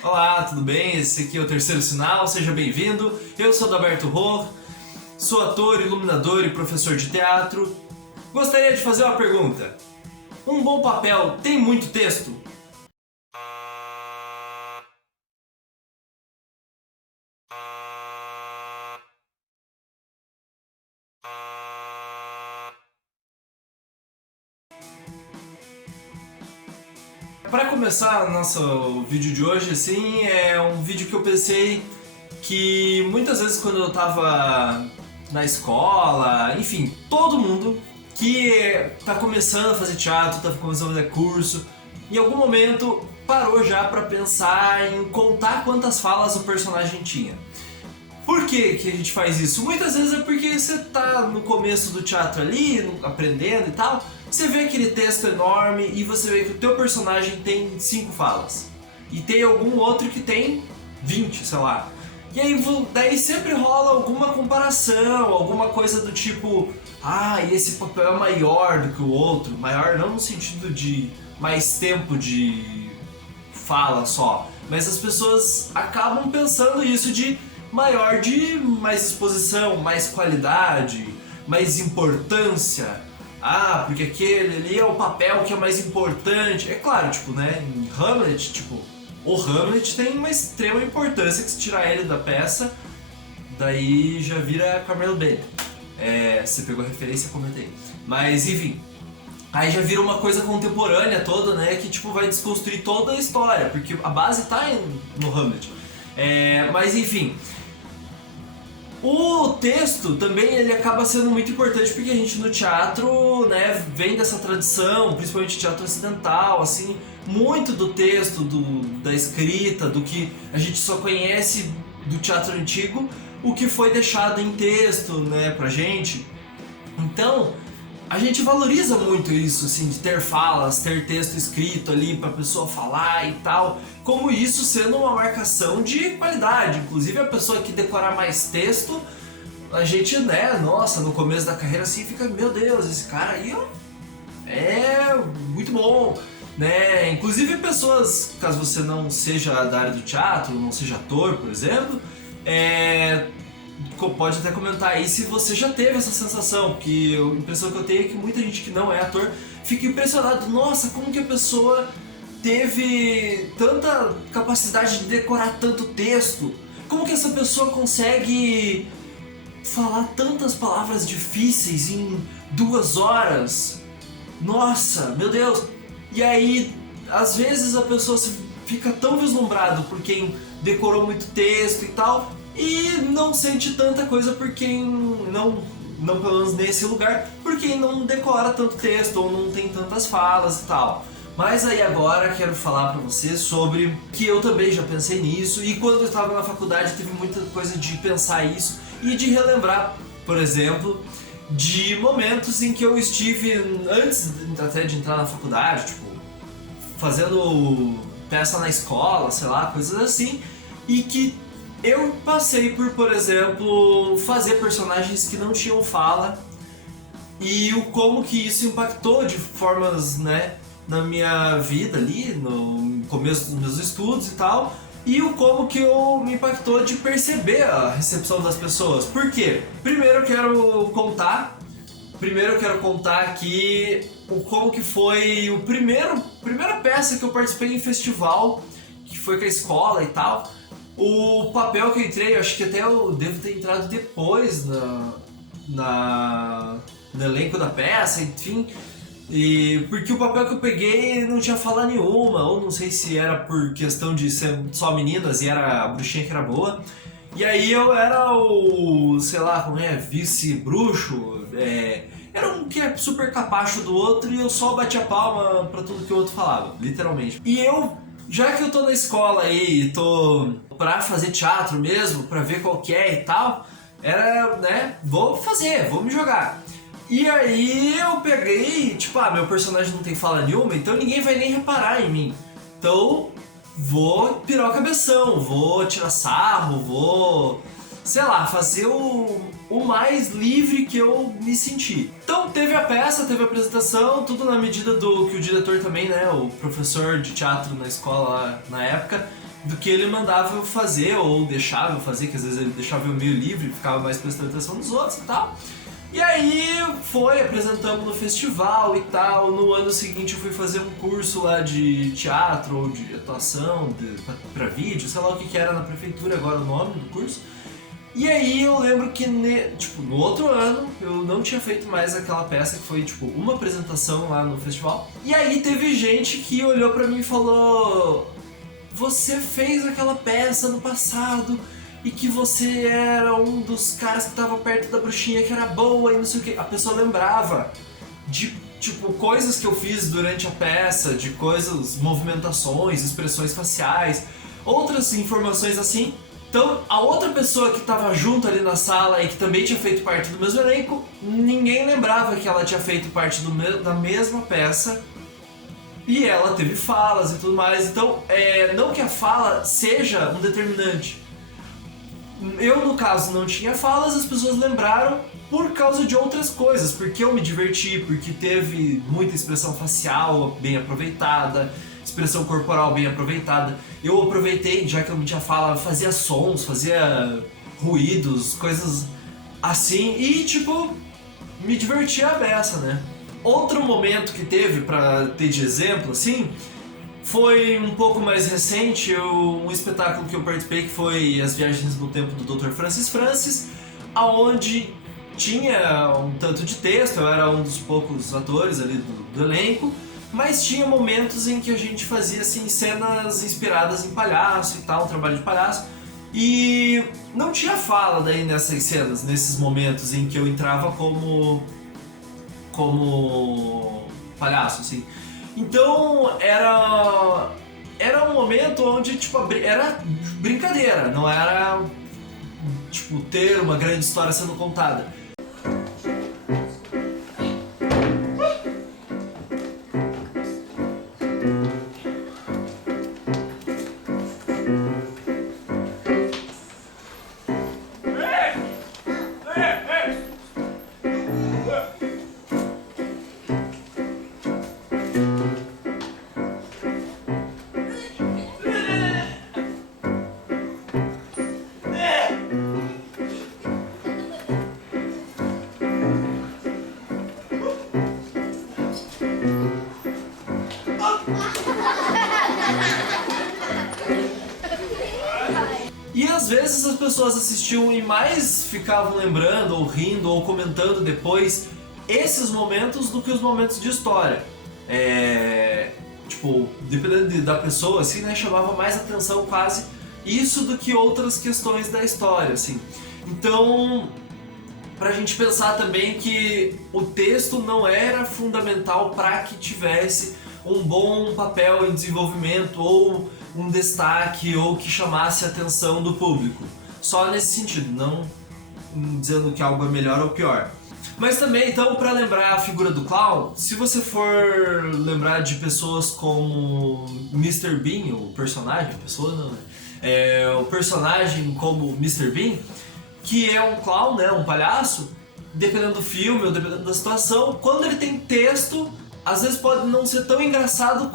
Olá, tudo bem? Esse aqui é o Terceiro Sinal, seja bem-vindo. Eu sou Adalberto Rô, sou ator, iluminador e professor de teatro. Gostaria de fazer uma pergunta. Um bom papel tem muito texto? Para começar o nosso vídeo de hoje, assim, é um vídeo que eu pensei que muitas vezes quando eu tava na escola, enfim, todo mundo que tá começando a fazer teatro, tá começando a fazer curso, em algum momento parou já para pensar em contar quantas falas o personagem tinha. Por que a gente faz isso? Muitas vezes é porque você tá no começo do teatro ali, aprendendo e tal, você vê aquele texto enorme e você vê que o teu personagem tem 5 falas. E tem algum outro que tem 20, sei lá. E aí daí sempre rola alguma comparação, alguma coisa do tipo, e esse papel é maior do que o outro. Maior não no sentido de mais tempo de fala só, mas as pessoas acabam pensando isso de mais exposição, mais qualidade, mais importância. Porque aquele ali é o papel que é mais importante. É claro, tipo, né, em Hamlet, tipo, o Hamlet tem uma extrema importância que se tirar ele da peça, daí já vira Carmelo Bene. Você pegou a referência, comentei. Mas enfim, aí já vira uma coisa contemporânea toda, né, que tipo vai desconstruir toda a história, porque a base tá no Hamlet. Mas enfim, o texto também ele acaba sendo muito importante porque a gente no teatro, né, vem dessa tradição, principalmente teatro ocidental, assim, muito do texto, da escrita, do que a gente só conhece do teatro antigo, o que foi deixado em texto, né, pra gente. Então, a gente valoriza muito isso, assim, de ter falas, ter texto escrito ali pra pessoa falar e tal, como isso sendo uma marcação de qualidade. Inclusive a pessoa que decorar mais texto, a gente, né, nossa, no começo da carreira assim fica, meu Deus, esse cara aí é muito bom, né? Inclusive pessoas, caso você não seja da área do teatro, não seja ator, por exemplo, pode até comentar aí se você já teve essa sensação, que a impressão que eu tenho é que muita gente que não é ator fica impressionado, nossa, como que a pessoa teve tanta capacidade de decorar tanto texto, como que essa pessoa consegue falar tantas palavras difíceis em 2 horas, nossa, meu Deus. E aí, às vezes a pessoa fica tão vislumbrado por quem decorou muito texto e tal, e não sente tanta coisa por quem não pelo menos nesse lugar, por quem não decora tanto texto ou não tem tantas falas e tal. Mas aí agora quero falar pra você sobre que eu também já pensei nisso, e quando eu estava na faculdade teve muita coisa de pensar isso e de relembrar, por exemplo, de momentos em que eu estive antes até de entrar na faculdade, tipo, fazendo peça na escola, sei lá, coisas assim, e que eu passei por exemplo, fazer personagens que não tinham fala e o como que isso impactou de formas, né, na minha vida ali, no começo dos meus estudos e tal, e o como que me impactou de perceber a recepção das pessoas. Por quê? Primeiro eu quero contar aqui como que foi o primeira peça que eu participei em festival, que foi com a escola e tal. O papel que eu entrei, eu acho que até eu devo ter entrado depois no elenco da peça, enfim. E porque o papel que eu peguei não tinha fala nenhuma, ou não sei se era por questão de ser só meninas e era a bruxinha que era boa. E aí eu era o, sei lá, como é, vice-bruxo, era um que é super capacho do outro e eu só batia palma pra tudo que o outro falava, literalmente. E eu, já que eu tô na escola aí e tô pra fazer teatro mesmo, pra ver qual que é e tal, era, né, vou me jogar. E aí eu peguei, tipo, meu personagem não tem fala nenhuma, então ninguém vai nem reparar em mim. Então vou pirar o cabeção, vou tirar sarro, vou, sei lá, fazer o mais livre que eu me senti. Então teve a peça, teve a apresentação, tudo na medida do que o diretor também, né, o professor de teatro na escola lá, na época, do que ele mandava eu fazer ou deixava eu fazer, que às vezes ele deixava eu meio livre, ficava mais prestando atenção nos outros e tal. E aí apresentamos no festival e tal. No ano seguinte eu fui fazer um curso lá de teatro ou de atuação pra vídeo, sei lá o que era na prefeitura agora o nome do curso. E aí eu lembro que no outro ano eu não tinha feito mais aquela peça, que foi uma apresentação lá no festival. E aí teve gente que olhou pra mim e falou: você fez aquela peça no passado e que você era um dos caras que tava perto da bruxinha que era boa e não sei o que. A pessoa lembrava de coisas que eu fiz durante a peça, de coisas, movimentações, expressões faciais, outras informações assim. Então a outra pessoa que tava junto ali na sala e que também tinha feito parte do mesmo elenco, ninguém lembrava que ela tinha feito parte da mesma peça. E ela teve falas e tudo mais. Então, não que a fala seja um determinante. Eu, no caso, não tinha falas, as pessoas lembraram por causa de outras coisas. Porque eu me diverti, porque teve muita expressão facial bem aproveitada, expressão corporal bem aproveitada. Eu aproveitei, já que eu não tinha fala, fazia sons, fazia ruídos, coisas assim. E, me divertia a beça, né? Outro momento que teve, pra ter de exemplo, assim, foi um pouco mais recente, um espetáculo que eu participei, que foi As Viagens no Tempo do Dr. Francis Francis, aonde tinha um tanto de texto, eu era um dos poucos atores ali do elenco, mas tinha momentos em que a gente fazia assim, cenas inspiradas em palhaço e tal, um trabalho de palhaço, e não tinha fala daí nessas cenas, nesses momentos em que eu entrava como palhaço, assim. Então era um momento onde era brincadeira, não era ter uma grande história sendo contada. E às vezes as pessoas assistiam e mais ficavam lembrando, ou rindo, ou comentando depois esses momentos do que os momentos de história. Dependendo da pessoa, assim, né, chamava mais atenção quase isso do que outras questões da história, assim. Então, pra gente pensar também que o texto não era fundamental para que tivesse um bom papel em desenvolvimento ou um destaque ou que chamasse a atenção do público. Só nesse sentido, não dizendo que algo é melhor ou pior. Mas também, então, para lembrar a figura do clown, se você for lembrar de pessoas como Mr. Bean, o personagem, pessoa não, né? O personagem como Mr. Bean, que é um clown, né, um palhaço, dependendo do filme ou dependendo da situação, quando ele tem texto, às vezes pode não ser tão engraçado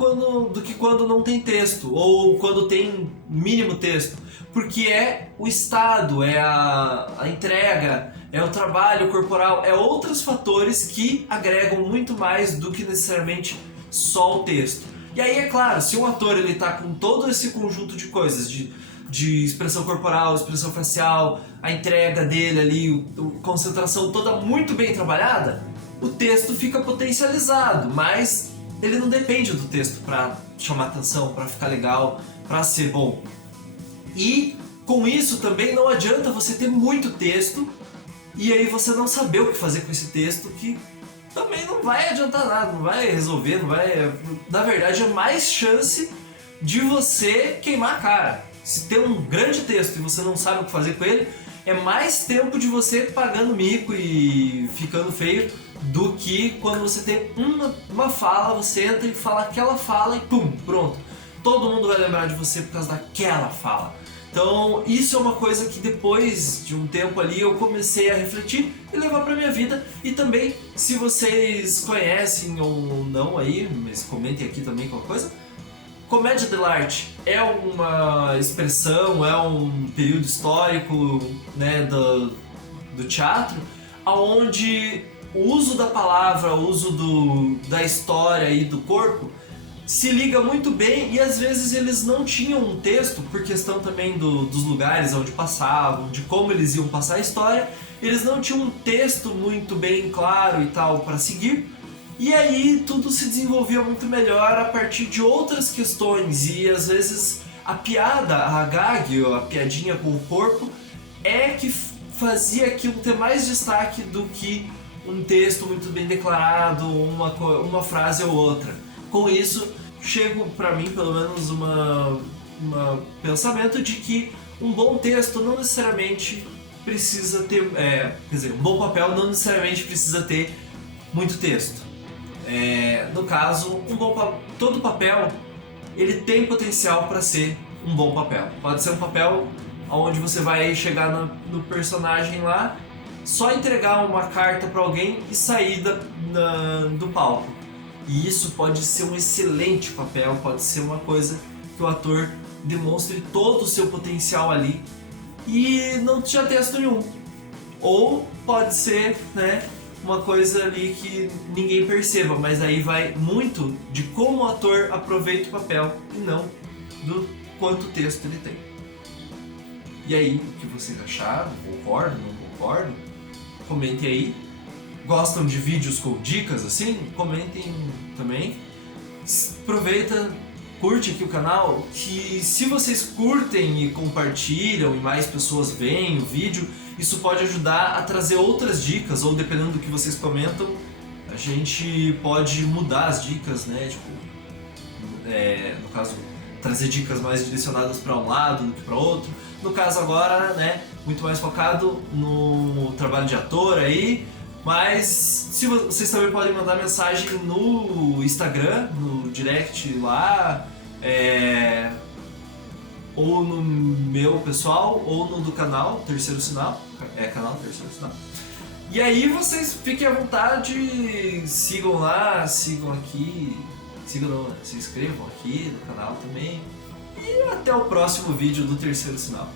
do que quando não tem texto, ou quando tem mínimo texto, porque é o estado, é a entrega, é o trabalho corporal, é outros fatores que agregam muito mais do que necessariamente só o texto. E aí, é claro, se um ator ele tá com todo esse conjunto de coisas, de expressão corporal, expressão facial, a entrega dele ali, concentração toda muito bem trabalhada, o texto fica potencializado, mas ele não depende do texto para chamar atenção, para ficar legal, para ser bom. E com isso também não adianta você ter muito texto e aí você não saber o que fazer com esse texto, que também não vai adiantar nada, não vai resolver, não vai... Na verdade é mais chance de você queimar a cara. Se tem um grande texto e você não sabe o que fazer com ele, é mais tempo de você pagando mico e ficando feio do que quando você tem uma fala, você entra e fala aquela fala e pum, pronto. Todo mundo vai lembrar de você por causa daquela fala. Então isso é uma coisa que depois de um tempo ali eu comecei a refletir e levar pra minha vida. E também, se vocês conhecem ou não aí, mas comentem aqui também qualquer coisa, comédia dell'arte é uma expressão, é um período histórico, né, do teatro, onde o uso da palavra, o uso da história e do corpo se liga muito bem, e às vezes eles não tinham um texto, por questão também dos lugares onde passavam, de como eles iam passar a história, eles não tinham um texto muito bem claro e tal para seguir, e aí tudo se desenvolvia muito melhor a partir de outras questões, e às vezes a piada, a gag, a piadinha com o corpo, é que fazia aquilo ter mais destaque do que um texto muito bem declarado, uma frase ou outra. Com isso, chego para mim, pelo menos, um pensamento de que um bom texto não necessariamente precisa ter... quer dizer, um bom papel não necessariamente precisa ter muito texto. No caso, todo papel ele tem potencial para ser um bom papel. Pode ser um papel onde você vai chegar no personagem lá, só entregar uma carta para alguém e sair do palco. E isso pode ser um excelente papel, pode ser uma coisa que o ator demonstre todo o seu potencial ali e não tinha texto nenhum. Ou pode ser, né, uma coisa ali que ninguém perceba, mas aí vai muito de como o ator aproveita o papel e não do quanto texto ele tem. E aí, o que vocês acharam? Concordam? Não concordam? Comentem aí. Gostam de vídeos com dicas assim? Comentem também. Aproveita, curte aqui o canal, que se vocês curtem e compartilham e mais pessoas veem o vídeo, isso pode ajudar a trazer outras dicas, ou dependendo do que vocês comentam, a gente pode mudar as dicas, né? Tipo, no caso, trazer dicas mais direcionadas para um lado do que para outro. No caso agora, né, muito mais focado no trabalho de ator aí. Mas se vocês também podem mandar mensagem no Instagram, no direct lá, ou no meu pessoal, ou no do canal Terceiro Sinal, canal Terceiro Sinal. E aí vocês fiquem à vontade, sigam lá, sigam aqui, se inscrevam aqui no canal também. E até o próximo vídeo do Terceiro Sinal.